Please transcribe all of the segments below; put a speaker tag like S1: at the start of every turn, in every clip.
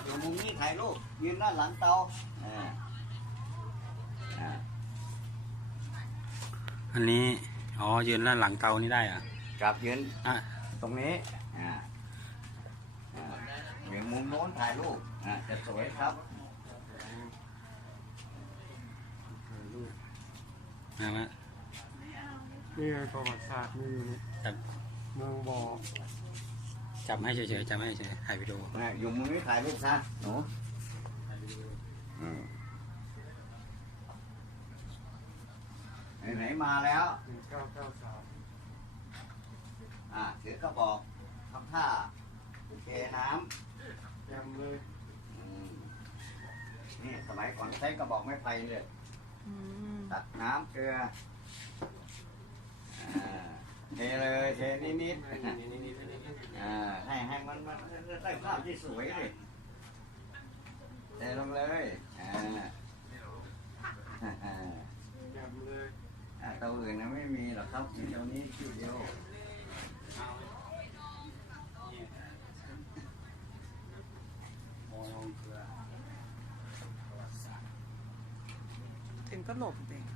S1: อยู่มุมนี้ถ่ายรูปยืนด้านหลังเตา
S2: อันนี้อ๋อยืนด้านหลังเตานี่ได้อะ
S1: กับยืนตรงนี้อยู่มุมโน้นถ่ายรูปจะสวยครับ
S2: นะฮะ
S3: นี่ไงประวัติศาสตร์มีอยู่นี่เมืองบ่อ
S2: จับให้เฉยๆจับให้เฉยๆถ่ายวิดีโอ
S1: อยู่มุมนี้ถ่ายรูปซะหนูไหนมาแล้ว
S3: 1993
S1: ถือกระบอกทำท่าเทน้
S3: ำแยมเลย
S1: นี่สมัยก่อนใช้กระบอกไม้ไผ่เลยตักน้ำเกลือเทเลยเทนิดๆให้มันได้ภาพที่สวยเลยเทลงเลย
S3: แยมเลย
S1: เตาอื่นนะไม่มีหรอกครับมีเตานี้ที่เดียว
S4: ถึงก็หลบเอง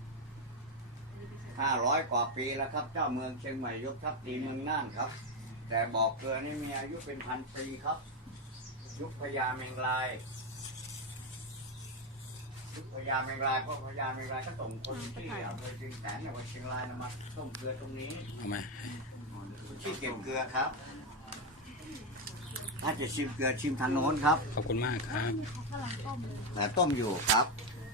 S1: 500 กว่าปีแล้วครับเจ้าเมืองเชียงใหม่ยกทัพตีเมืองน่านครับแต่บ่อเกลือนี่มีอายุเป็นพันปีครับยุคพญาเมงรายยุคพญาเมงรายก็พญาเมงรายก็ส่งคนที่อำเภอเชียงแสนในวันเชียงรายมาต้มเกลือตรงนี้
S2: เอามา
S1: ที่เก็บเกลือครับถ้าจะชิมเกลือชิมทางโน้นครับ
S2: ขอบคุณมากครับ
S1: แต่ต้มอยู่ครับ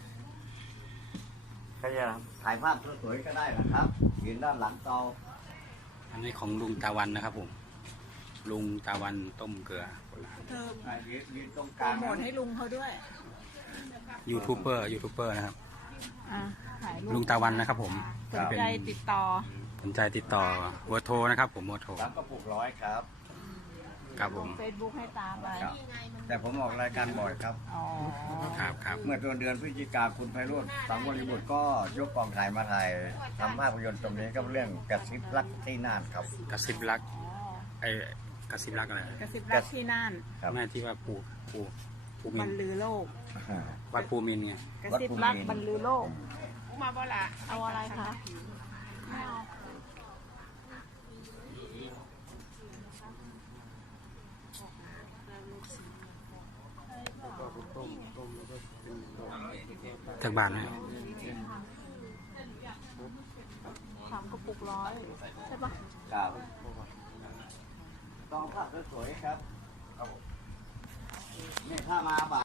S1: ก็จะถ่ายภาพสวยๆก็ได้นะครับยืนด้านหลังเตา
S2: อันนี้ของลุงตาวันนะครับผมลุงตาวันต้มเกลือ
S4: เธอ
S1: ยืนตรงก
S4: โปร
S1: ลาง
S4: โมทให้ลุงเขาด้วย
S2: ยูทูบเบอร์นะครับ
S4: ถ่ายรูป
S2: ลุงตาวันนะครับผม
S4: สนใจติดต่อ
S2: เบอร์โทรนะครับผมเบอร์โทร
S1: รับกระปุก100ครับ
S2: ครับผม
S4: เฟซบุ๊กให้ตามไป
S1: แต่ผมออกรายการบ่อยครับ
S2: ครับ
S1: เมื่อต้นเดือนพฤศจิกาคุณไพโรจน์สังวรบุตรก็ยกกองถ่ายมาถ่ายทำภาพยนตร์ตรงนี้ก็เรื่องกระซิบรักที่น่านครับ
S2: กระซิบรักกระซิบรักอะไร
S4: กระซิบรักที่น่าน
S2: แม่ที่ว่าภูมิน
S4: บรรลือโลก
S2: วัดภูมินไง
S4: กระซิบรักบรรลือโลกมาบ่ละเอาอะไรคะ
S2: จากบาทนะ
S4: 3 กระปุก100ใช่ปะ
S1: ครับต้องภาพสวยๆครับนี่ถ้ามา